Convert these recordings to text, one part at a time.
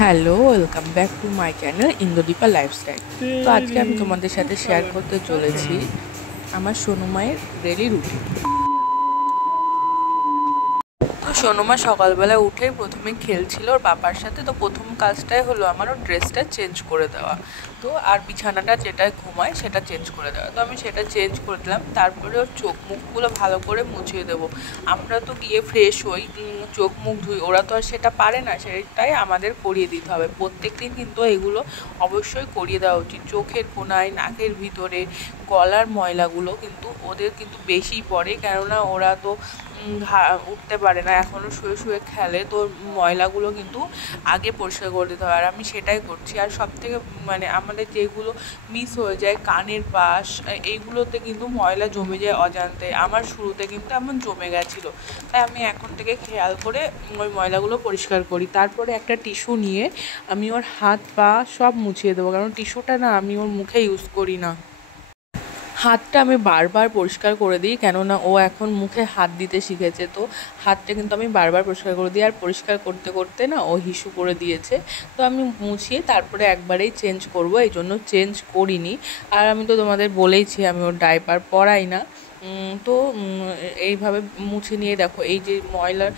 Hello, welcome back to my channel Indradipa lifestyle. তো আজকে আমি তোমাদের সাথে শেয়ার করতে চলেছি আমার সোনু মায়ের ডেলি রুটিন। তো সোনুমা সকালবেলা উঠেই প্রথমে খেলছিল ওর বাবার সাথে। তো প্রথম কাজটাই হলো আমার ওর ড্রেসটা চেঞ্জ করে দেওয়া, তো আর বিছানাটা যেটা ঘুমায় সেটা চেঞ্জ করে দেওয়া। তো আমি সেটা চেঞ্জ করে দিলাম। তারপরে ওর চোখ মুখগুলো ভালো করে মুছিয়ে দেবো। আমরা তো গিয়ে ফ্রেশ হই, চোখ মুখ ধুই, ওরা তো আর সেটা পারে না, সেটাই আমাদের করিয়ে দিতে হবে। প্রত্যেক দিন কিন্তু এগুলো অবশ্যই করিয়ে দেওয়া উচিত। চোখের কোনায়, নাকের ভিতরে, গলার ময়লাগুলো কিন্তু ওদের কিন্তু বেশি পড়ে, কেননা ওরা তো উঠতে পারে না, এখনও শুয়ে শুয়ে খেলে। তো ময়লাগুলো কিন্তু আগে পরিষ্কার করে দিতে হয়, আর আমি সেটাই করছি। আর সবথেকে আমাদের যেগুলো মিস হয়ে যায়, কানের পাশ, এইগুলোতে কিন্তু ময়লা জমে যায় অজান্তে। আমার শুরুতে কিন্তু এমন জমে গেছিলো, তাই আমি এখন থেকে খেয়াল করে ওই ময়লাগুলো পরিষ্কার করি। তারপরে একটা টিস্যু নিয়ে আমি ওর হাত পা সব মুছিয়ে দেবো, কারণ টিস্যুটা না আমি ওর মুখে ইউজ করি না। হাতটা আমি বারবার পরিষ্কার করে দিই, কেননা ও এখন মুখে হাত দিতে শিখেছে। তো হাতটা কিন্তু আমি বারবার পরিষ্কার করে দিই, আর পরিষ্কার করতে করতে না ও হিসু করে দিয়েছে। তো আমি মুছিয়ে তারপরে একবারেই চেঞ্জ করব, এই জন্য চেঞ্জ করিনি। আর আমি তো তোমাদের বলেইছি আমি ওর ডাইপার পরাই না। তো এইভাবে মুছে নিয়ে দেখো, এই যে ময়লার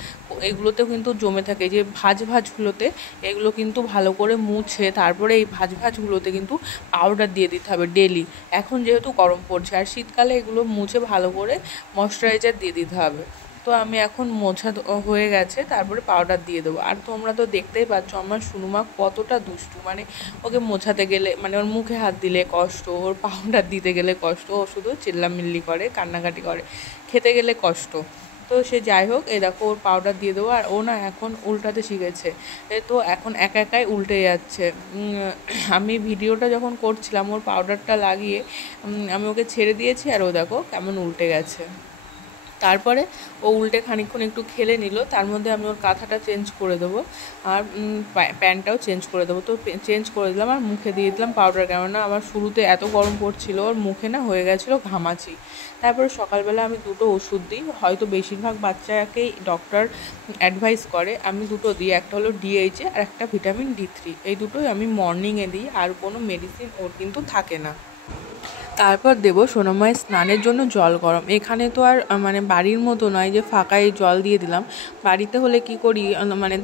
এগুলোতেও কিন্তু জমে থাকে, যে ভাঁজগুলোতে, এগুলো কিন্তু ভালো করে মুছে তারপরে এই ভাঁজগুলোতে কিন্তু পাউডার দিয়ে দিতে হবে ডেলি। এখন যেহেতু গরম পড়ছে আর শীতকালে এগুলো মুছে ভালো করে ময়শ্চারাইজার দিয়ে দিতে হবে। তো আমি এখন মোছা হয়ে গেছে, তারপরে পাউডার দিয়ে দেবো। আর তোমরা তো দেখতেই পাচ্ছ আমার সুনুমা কতটা দুষ্টু, ওকে মোছাতে গেলে ওর মুখে হাত দিলে কষ্ট, ওর পাউডার দিতে গেলে কষ্ট, ও শুধু চিল্লামিল্লি করে, কান্নাকাটি করে, খেতে গেলে কষ্ট। তো সে যাই হোক, এই দেখো ওর পাউডার দিয়ে দেবো। আর ও না এখন উল্টাতে শিখেছে, তো এখন একা একাই উল্টে যাচ্ছে। আমি ভিডিওটা যখন করছিলাম ওর পাউডারটা লাগিয়ে আমি ওকে ছেড়ে দিয়েছি, আর ও দেখো কেমন উল্টে গেছে। তারপরে ও উল্টে খানিকক্ষণ একটু খেলে নিল, তার মধ্যে আমি ওর কাঁথাটা চেঞ্জ করে দেবো, আর প্যান্টটাও চেঞ্জ করে দেবো। তো চেঞ্জ করে দিলাম আর মুখে দিয়ে দিলাম পাউডার, কেননা আমার শুরুতে এত গরম পড়ছিল ওর মুখে না হয়ে গেছিলো ঘামাচি। তারপরে সকালবেলা আমি দুটো ওষুধ দিই, হয়তো বেশিরভাগ বাচ্চাকেই ডক্টর অ্যাডভাইস করে আমি দুটো দিই, একটা হলো DHA আর একটা ভিটামিন D3। এই দুটোই আমি মর্নিংয়ে দিই, আর কোনো মেডিসিন ওর কিন্তু থাকে না। তারপর দেবো সোনামায়ের স্নানের জন্য জল গরম। এখানে তো আর বাড়ির মতো নয় যে ফাঁকায় জল দিয়ে দিলাম। বাড়িতে হলে কি করি,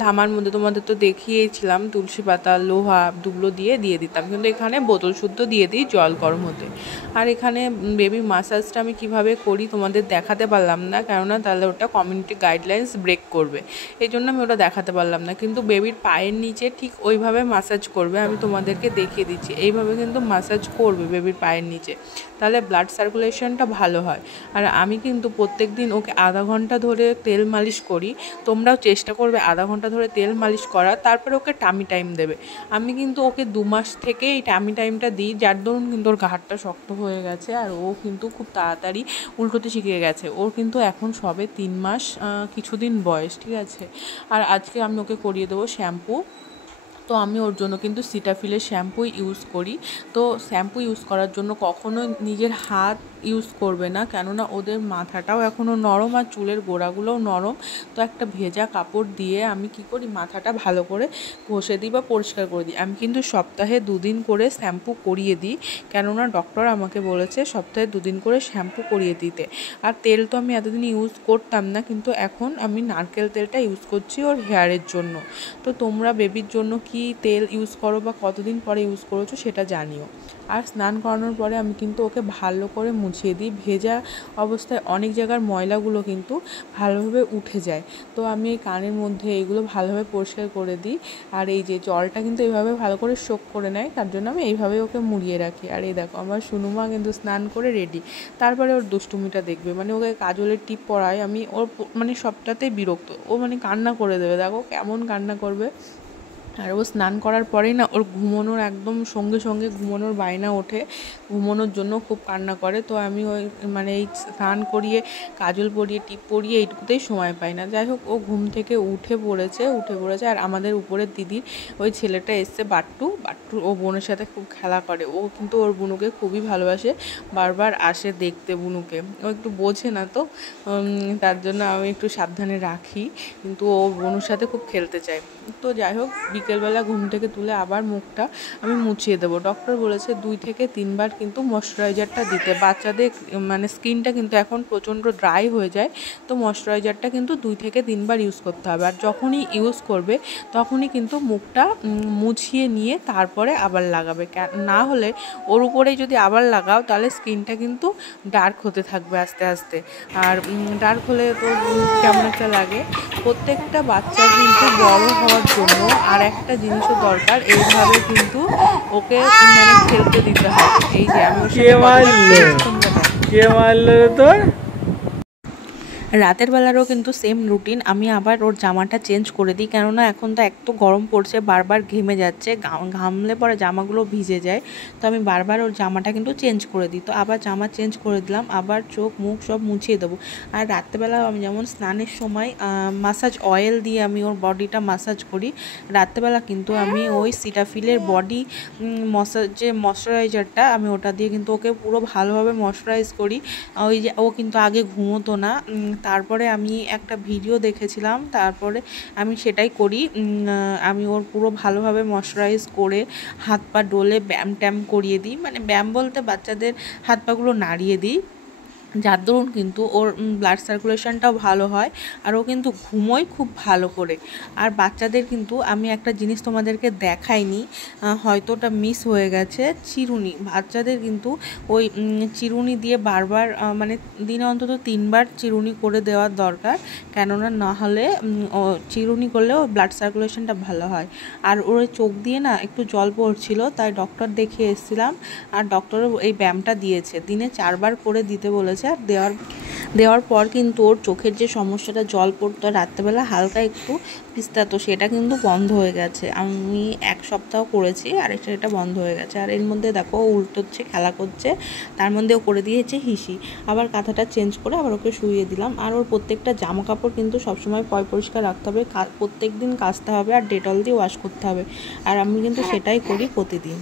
ধামার মধ্যে তোমাদের তো দেখিয়েছিলাম, তুলসী পাতা, লোহা, দুবলো দিয়ে দিতাম, কিন্তু এখানে বোতল শুদ্ধ দিয়ে দিই জল গরম হতে। আর এখানে বেবি মাসাজটা আমি কিভাবে করি তোমাদের দেখাতে পারলাম না, কেননা তাহলে ওটা কমিউনিটি গাইডলাইন্স ব্রেক করবে, এই জন্য আমি ওটা দেখাতে পারলাম না। কিন্তু বেবির পায়ের নিচে ঠিক ওইভাবে মাসাজ করবে, আমি তোমাদেরকে দেখিয়ে দিচ্ছি। এইভাবে কিন্তু মাসাজ করবে বেবির পায়ের নিচে, তাহলে ব্লাড সার্কুলেশনটা ভালো হয়। আর আমি কিন্তু প্রত্যেক দিন ওকে আধা ঘন্টা ধরে তেল মালিশ করি, তোমরাও চেষ্টা করবে আধা ঘন্টা ধরে তেল মালিশ করার। তারপরে ওকে টামি টাইম দেবে। আমি কিন্তু ওকে 2 মাস থেকে এই টামি টাইমটা দিই, যার দরুন কিন্তু ওর ঘাড়টা শক্ত হয়ে গেছে, আর ও কিন্তু খুব তাড়াতাড়ি উল্টোতে শিখে গেছে। ওর কিন্তু এখন সবে 3 মাস কিছুদিন বয়স, ঠিক আছে। আর আজকে আমি ওকে করিয়ে দেবো শ্যাম্পু। তো আমি ওর জন্য কিন্তু সিটাফিলের শ্যাম্পুই ইউজ করি। তো শ্যাম্পু ইউজ করার জন্য কখনো নিজের হাত ইউজ করবে না, কেননা ওদের মাথাটাও এখনও নরম আর চুলের গোড়াগুলোও নরম। তো একটা ভেজা কাপড় দিয়ে আমি কি করি, মাথাটা ভালো করে ঘষে দিই বা পরিষ্কার করে দিই। আমি কিন্তু সপ্তাহে 2 দিন করে শ্যাম্পু করিয়ে দিই, কেননা ডক্টর আমাকে বলেছে সপ্তাহে 2 দিন করে শ্যাম্পু করিয়ে দিতে। আর তেল তো আমি এতদিন ইউজ করতাম না, কিন্তু এখন আমি নারকেল তেলটা ইউজ করছি ওর হেয়ারের জন্য। তো তোমরা বেবির জন্য কি তেল ইউজ করো বা কতদিন পরে ইউজ করেছো সেটা জানিও। আর স্নান করানোর পরে আমি কিন্তু ওকে ভালো করে মুছিয়ে দিই। ভেজা অবস্থায় অনেক জায়গার ময়লাগুলো কিন্তু ভালোভাবে উঠে যায়। তো আমি এই কানের মধ্যে এইগুলো ভালোভাবে পরিষ্কার করে দিই। আর এই যে জলটা কিন্তু এইভাবে ভালো করে সোক করে নেয়, তার জন্য আমি এইভাবে ওকে মুড়িয়ে রাখি। আর এই দেখো আমার সুনুমা কিন্তু স্নান করে রেডি। তারপরে ওর দুষ্টুমিটা দেখবে, ওকে কাজলের টিপ পরাই আমি, ওর সবটাতেই বিরক্ত। ও কান্না করে দেবে, দেখো কেমন কান্না করবে। আর ও স্নান করার পরেই না ওর ঘুমোনোর একদম সঙ্গে সঙ্গে ঘুমোনোর বায়না ওঠে, ঘুমোনোর জন্য খুব কান্না করে। তো আমি ওই এই স্নান করিয়ে, কাজল পরিয়ে, টিপ পরিয়ে এইটুকুতেই সময় পাই না। যাই হোক, ও ঘুম থেকে উঠে পড়েছে। আর আমাদের উপরের দিদির ওই ছেলেটা এসছে, বাট্টু ও বোনের সাথে খুব খেলা করে। ও কিন্তু ওর বুনুকে খুবই ভালোবাসে, বারবার আসে দেখতে বুনুকে। ও একটু বোঝে না, তো তার জন্য আমি একটু সাবধানে রাখি, কিন্তু ও বোনুর সাথে খুব খেলতে চায়। তো যাই হোক, বিকেলবেলা ঘুম থেকে তুলে আবার মুখটা আমি মুছিয়ে দেবো। ডক্টর বলেছে 2 থেকে 3 বার কিন্তু ময়শ্চারাইজারটা দিতে। বাচ্চাদের মানে স্কিনটা কিন্তু এখন প্রচণ্ড ড্রাই হয়ে যায়, তো ময়শ্চারাইজারটা কিন্তু 2 থেকে 3 বার ইউজ করতে হবে। আর যখনই ইউজ করবে তখনই কিন্তু মুখটা মুছিয়ে নিয়ে তারপরে আবার লাগাবে। না হলে ওর উপরেই যদি আবার লাগাও তাহলে স্কিনটা কিন্তু ডার্ক হতে থাকবে আস্তে আস্তে, আর ডার্ক হলে তো কেমন একটা লাগে। প্রত্যেকটা বাচ্চার কিন্তু বড় হওয়ার জন্য আর একটা জিনিসও দরকার, এইভাবে কিন্তু ওকে মানে খেলতে দিতে হবে। এই যে আমি তোর রাতের বেলারও কিন্তু সেম রুটিন, আমি আবার ওর জামাটা চেঞ্জ করে দিই, কেননা এখন তো এত গরম পড়ছে, বারবার ঘেমে যাচ্ছে, ঘামলে পরে জামাগুলো ভিজে যায়, তো আমি বারবার ওর জামাটা কিন্তু চেঞ্জ করে দিই। তো আবার জামা চেঞ্জ করে দিলাম, আবার চোখ মুখ সব মুছিয়ে দেবো। আর রাত্রেবেলা আমি যেমন স্নানের সময় মাসাজ অয়েল দিয়ে আমি ওর বডিটা মাসাজ করি, রাত্রেবেলা কিন্তু আমি ওই সিটাফিলের বডি যে ময়শ্চারাইজারটা, আমি ওটা দিয়ে কিন্তু ওকে পুরো ভালোভাবে ময়শ্চারাইজ করি। ওই যে ও কিন্তু আগে ঘুমোতো না, তারপরে আমি একটা ভিডিও দেখেছিলাম, তারপরে আমি সেটাই করি। আমি ওর পুরো ভালোভাবে ময়শ্চারাইজ করে হাত পা ডলে ব্যায়াম ট্যায়াম করিয়ে দিই, মানে ব্যায়াম বলতে বাচ্চাদের হাত পাগুলো নাড়িয়ে দিই, যার দরুন কিন্তু ওর ব্লাড সার্কুলেশনটাও ভালো হয়, আর ও কিন্তু ঘুমোয় খুব ভালো করে। আর বাচ্চাদের কিন্তু আমি একটা জিনিস তোমাদেরকে দেখাইনি, হয়তো ওটা মিস হয়ে গেছে, চিরুনি। বাচ্চাদের কিন্তু ওই চিরুনি দিয়ে বারবার মানে দিনে অন্তত 3 বার চিরুনি করে দেওয়ার দরকার, কেননা না হলে চিরুনি করলেও ব্লাড সার্কুলেশনটা ভালো হয়। আর ওর চোখ দিয়ে না একটু জল পড়ছিল, তাই ডক্টর দেখিয়ে এসেছিলাম, আর ডক্টর এই ব্যায়ামটা দিয়েছে, দিনে 4 বার করে দিতে বলেছে। আর দেওয়ার পর কিন্তু ওর চোখের যে সমস্যাটা, জল পড়তো রাত্রেবেলা হালকা একটু পিস্তাতো, সেটা কিন্তু বন্ধ হয়ে গেছে। আমি 1 সপ্তাহ করেছি আর এটা বন্ধ হয়ে গেছে। আর এর মধ্যে দেখো উল্টোচ্ছে, খেলা করছে, তার মধ্যেও করে দিয়েছে হিসি। আবার কাঁথাটা চেঞ্জ করে আবার ওকে শুইয়ে দিলাম। আর ওর প্রত্যেকটা জামা কাপড় কিন্তু সবসময় পরিষ্কার রাখতে হবে, প্রত্যেক দিন কাচতে হবে, আর ডেটল দিয়ে ওয়াশ করতে হবে, আর আমি কিন্তু সেটাই করি প্রতিদিন।